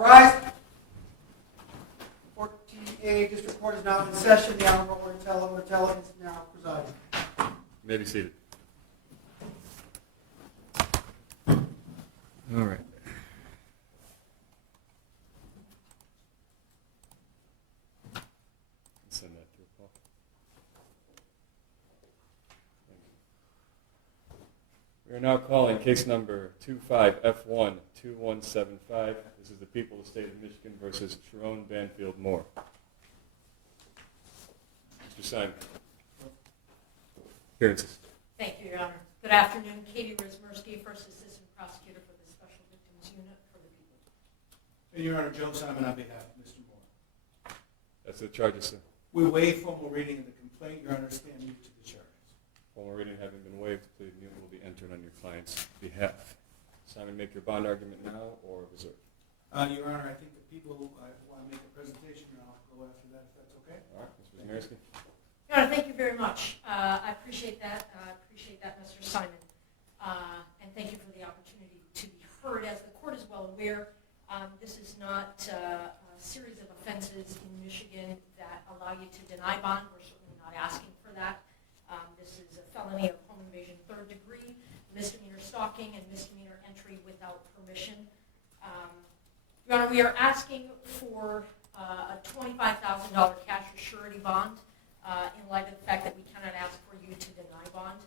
rise. 14A District Court is now in session. The Honorable Ortella is now presiding. You may be seated. All right. Send that through, Paul. Thank you. We are now calling case number 25F12175. This is the people of the state of Michigan versus Sherrone Moore. Mr. Simon. Appearances. Thank you, Your Honor. Good afternoon. Katie Rizmersky, First Assistant Prosecutor for the Special Victims Unit for the People. And Your Honor, Joe Simon on behalf of Mr. Moore. That's the charges, sir. We waive formal reading of the complaint. Your Honor, stand mute to the charges. Formal reading having been waived, plea of mute will be entered on your client's behalf. Simon, make your bond argument now or reserve? Your Honor, I think the people want to make a presentation, and I'll go after that if that's okay. All right, Ms. Wisniewski. Your Honor, thank you very much. I appreciate that. Mr. Simon. And thank you for the opportunity to be heard. As the court is well aware, this is not a series of offenses in Michigan that allow you to deny bond. We're certainly not asking for that. This is a felony of home invasion third degree, misdemeanor stalking, and misdemeanor entry without permission. Your Honor, we are asking for a $25,000 cash or surety bond in light of the fact that we cannot ask for you to deny bond.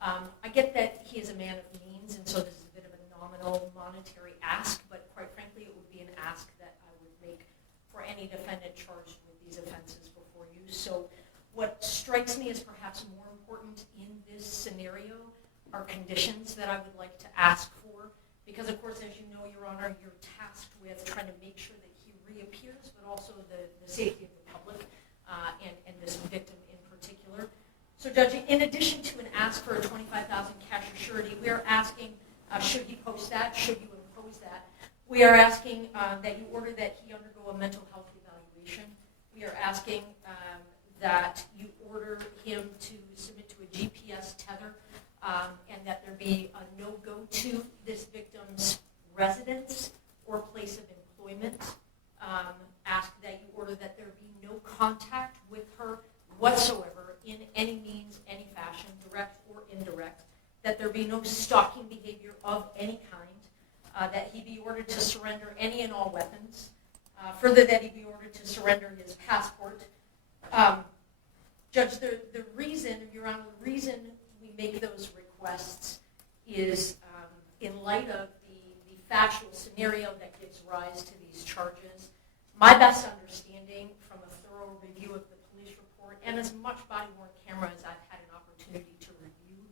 I get that he is a man of means, and so this is a bit of a nominal monetary ask, but quite frankly, it would be an ask that I would make for any defendant charged with these offenses before you. So what strikes me as perhaps more important in this scenario are conditions that I would like to ask for, because of course, as you know, Your Honor, you're tasked with trying to make sure that he reappears, but also the safety of the public and this victim in particular. So, Judge, in addition to an ask for a $25,000 cash or surety, we are asking, should he post that, should you impose that, we are asking that you order that he undergo a mental health evaluation. We are asking that you order him to submit to a GPS tether and that there be a no-go to this victim's residence or place of employment. Ask that you order that there be no contact with her whatsoever in any means, any fashion, direct or indirect, that there be no stalking behavior of any kind, that he be ordered to surrender any and all weapons, further that he be ordered to surrender his passport. Judge, the reason, Your Honor, the reason we make those requests is in light of the factual scenario that gives rise to these charges. My best understanding from a thorough review of the police report and as much body-worn camera as I've had an opportunity to review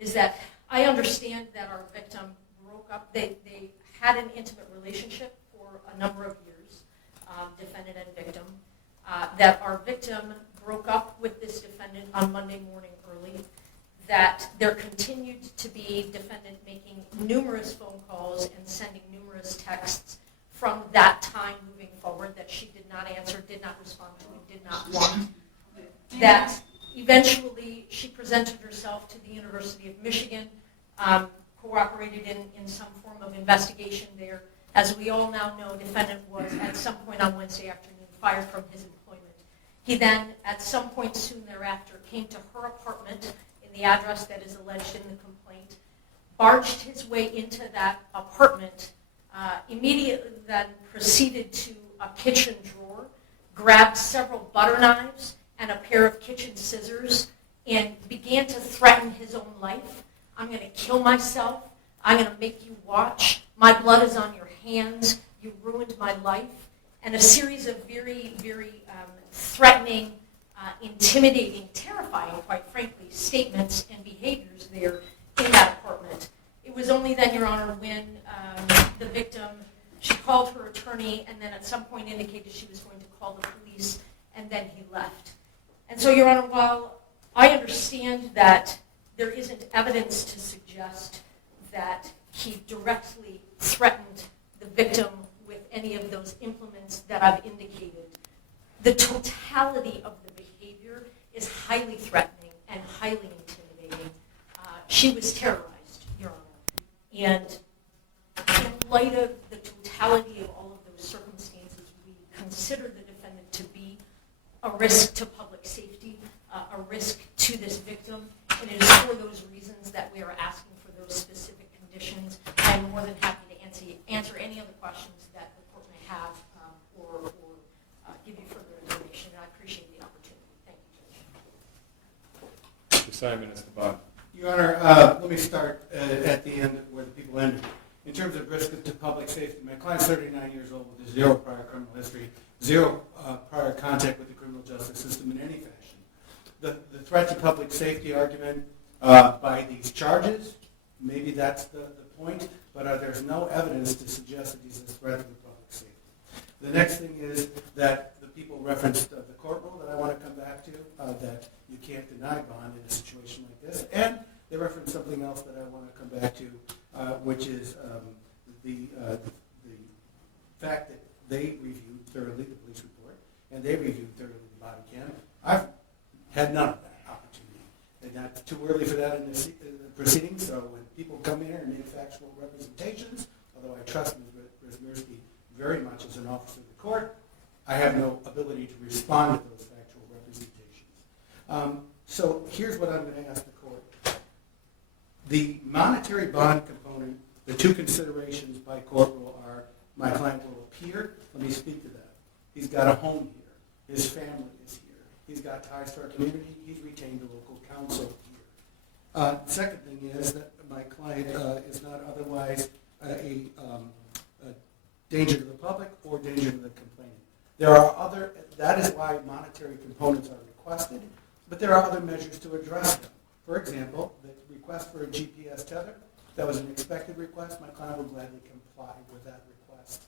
is that I understand that our victim broke up. They had an intimate relationship for a number of years, defendant and victim, that our victim broke up with this defendant on Monday morning early, that there continued to be defendant making numerous phone calls and sending numerous texts from that time moving forward that she did not answer, did not respond to, and did not want. That eventually she presented herself to the University of Michigan, cooperated in some form of investigation there. As we all now know, defendant was at some point on Wednesday afternoon fired from his employment. He then, at some point soon thereafter, came to her apartment in the address that is alleged in the complaint, barged his way into that apartment, immediately then proceeded to a kitchen drawer, grabbed several butter knives and a pair of kitchen scissors, and began to threaten his own life. I'm going to kill myself. I'm going to make you watch. My blood is on your hands. You ruined my life. And a series of very, very threatening, intimidating, terrifying, quite frankly, statements and behaviors there in that apartment. It was only then, Your Honor, when the victim, she called her attorney and then at some point indicated she was going to call the police, and then he left. And so, Your Honor, while I understand that there isn't evidence to suggest that he directly threatened the victim with any of those implements that I've indicated, the totality of the behavior is highly threatening and highly intimidating. She was terrorized, Your Honor. And in light of the totality of all of those risk to public safety, a risk to this victim, and it is for those reasons that we are asking for those specific conditions. I'm more than happy to answer any other questions that the court may have or give you further information, and I appreciate the opportunity. Thank you, Judge. Mr. Simon is the bond. Your Honor, let me start at the end where the people ended. In terms of risk to public safety, my client's 39 years old with zero prior criminal history, zero prior contact with the criminal justice system in any fashion. The threat to public safety argument by these charges, maybe that's the point, but there's no evidence to suggest that he's a threat to the public safety. The next thing is that the people referenced the court rule that I want to come back to, that you can't deny bond in a situation like this, and they referenced something else that I want to come back to, which is the fact that they reviewed thoroughly the police report, and they reviewed thoroughly the body cam. I've had none of that opportunity, and that's too early for that in the proceedings, so when people come in and make factual representations, although I trust Ms. Mirsky very much as an officer of the court, I have no ability to respond to those factual representations. So here's what I'm going to ask the court. The monetary bond component, the two considerations by court rule are my client will appear. Let me speak to that. He's got a home here. His family is here. He's got ties to our community. He's retained a local counsel here. Second thing is that my client is not otherwise a danger to the public or danger to the complainant. That is why monetary components are requested, but there are other measures to address them. For example, the request for a GPS tether, that was an expected request. My client will gladly comply with that request.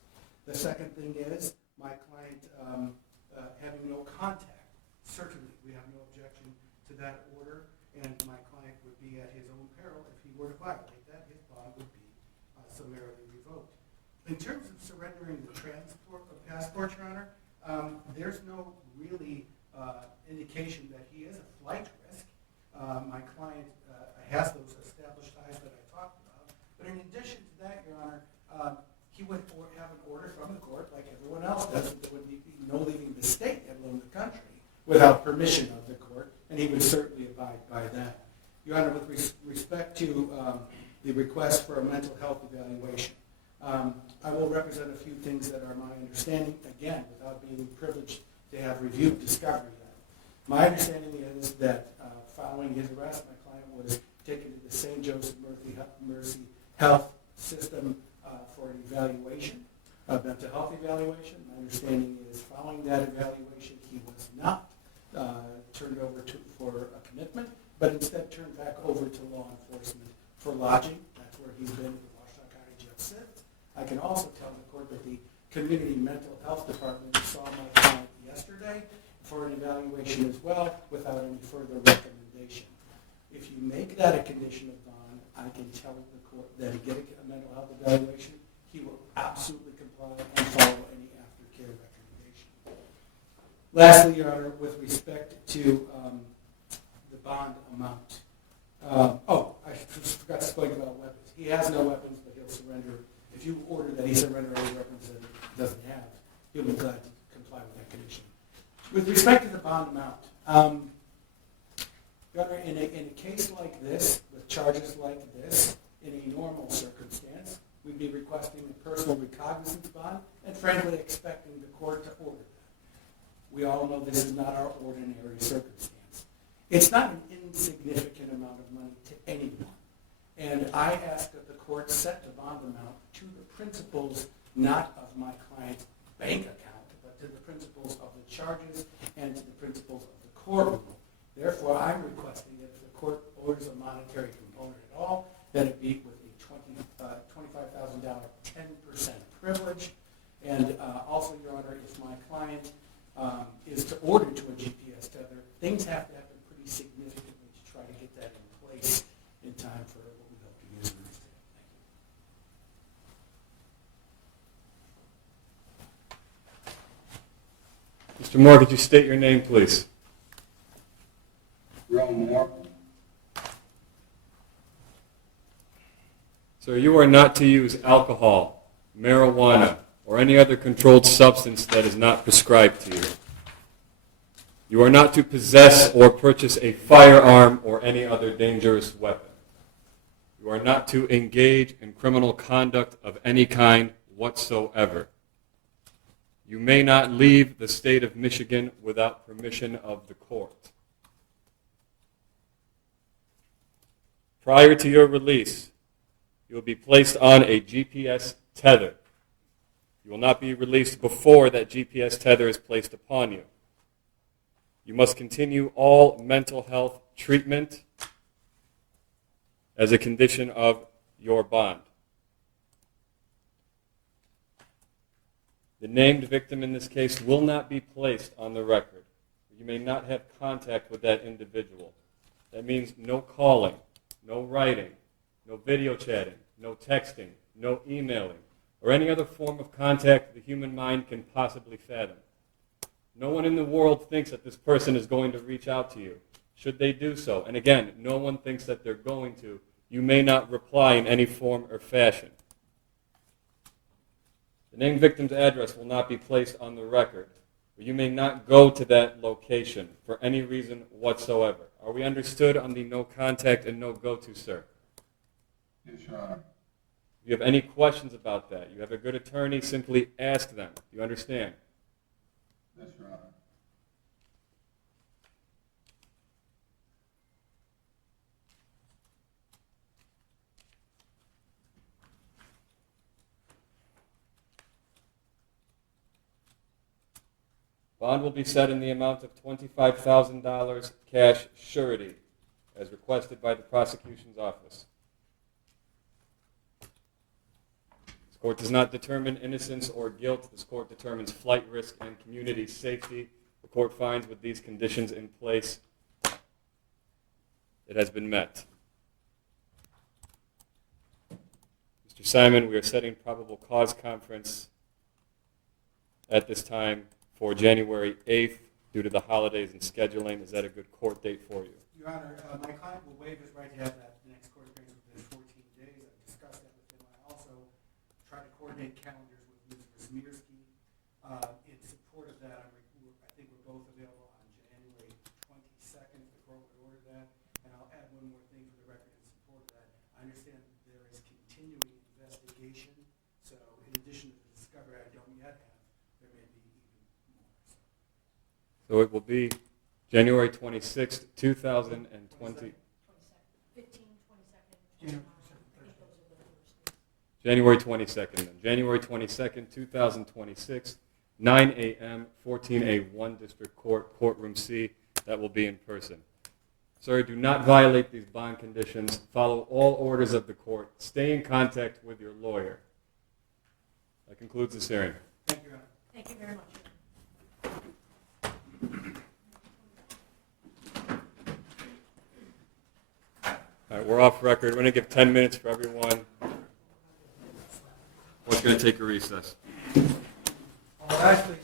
The second thing is my client having no contact. Certainly, we have no objection to that order, and my client would be at his own peril if he were to violate that. His bond would be summarily revoked. In terms of surrendering the passport, Your Honor, there's no really indication that he is a flight risk. My client has those established ties that I talked about. But in addition to that, Your Honor, he would have an order from the court, like everyone else does, that there would be no leaving the state, let alone the country, without permission of the court, and he would certainly abide by that. Your Honor, with respect to the request for a mental health evaluation, I will represent a few things that are my understanding, again, without being privileged to have reviewed discovery yet. My understanding is that following his arrest, my client was taken to the St. Joseph Mercy Health System for an evaluation, a mental health evaluation. My understanding is following that evaluation, he was not turned over for a commitment, but instead turned back over to law enforcement for lodging. That's where he's been in the Washington County Jail since. I can also tell the court that the Community Mental Health Department saw my client yesterday for an evaluation as well without any further recommendation. If you make that a condition of bond, I can tell the court that he get a mental health evaluation, he will absolutely comply and follow any aftercare recommendation. Lastly, Your Honor, with respect to the bond amount. I forgot to speak about weapons. He has no weapons, but he'll surrender. If you order that he surrender any weapons that he doesn't have, he'll be glad to comply with that condition. With respect to the bond amount, Your Honor, in a case like this, with charges like this, in a normal circumstance, we'd be requesting a personal recognizance bond and frankly expecting the court to order that. We all know this is not our ordinary circumstance. It's not an insignificant amount of money to anyone. And I ask that the court set the bond amount to the principles not of my client's bank account, but to the principles of the charges and to the principles of the court rule. Therefore, I'm requesting that if the court orders a monetary component at all, that it be with a $25,000 10% privilege. And also, Your Honor, if my client is to order to a GPS tether, things have to happen pretty significantly to try to get that in place in time for what we hope to use in this day. Thank you. Mr. Moore, could you state your name, please? Sherrone Moore. Sir, you are not to use alcohol, marijuana, or any other controlled substance that is not prescribed to you. You are not to possess or purchase a firearm or any other dangerous weapon. You are not to engage in criminal conduct of any kind whatsoever. You may not leave the state of Michigan without permission of the court. Prior to your release, you will be placed on a GPS tether. You will not be released before that GPS tether is placed upon you. You must continue all mental health treatment as a condition of your bond. The named victim in this case will not be placed on the record. You may not have contact with that individual. That means no calling, no writing, no video chatting, no texting, no emailing, or any other form of contact the human mind can possibly fathom. No one in the world thinks that this person is going to reach out to you. Should they do so, and again, no one thinks that they're going to, you may not reply in any form or fashion. The named victim's address will not be placed on the record. You may not go to that location for any reason whatsoever. Are we understood on the no contact and no go-to, sir? Yes, Your Honor. If you have any questions about that, you have a good attorney, simply ask them. You understand? Yes, Your Honor. Bond will be set in the amount of $25,000 cash surety, as requested by the prosecution's office. This court does not determine innocence or guilt. This court determines flight risk and community safety. The court finds with these conditions in place, it has been met. Mr. Simon, we are setting probable cause conference at this time for January 8th due to the holidays and scheduling. Is that a good court date for you? Your Honor, my client will waive his right to have that next court appearance within 14 days. I've discussed that with him. I also try to coordinate calendars with Ms. Wismierski. In support of that, I think we're both available on January 22nd, if the court would order that. And I'll add one more thing for the record in support of that. I understand there is continuing investigation, so in addition to the discovery I don't yet have, there may be even more. So it will be January 26th, 2020. 15, 22nd. January 22nd, then. January 22nd, 2026, 9 a.m., 14A1 District Court, Courtroom C. That will be in person. Sir, do not violate these bond conditions. Follow all orders of the court. Stay in contact with your lawyer. That concludes this hearing. Thank you, Your Honor. Thank you very much. All right, we're off record. We're going to give 10 minutes for everyone. We're going to take a recess. All right, please.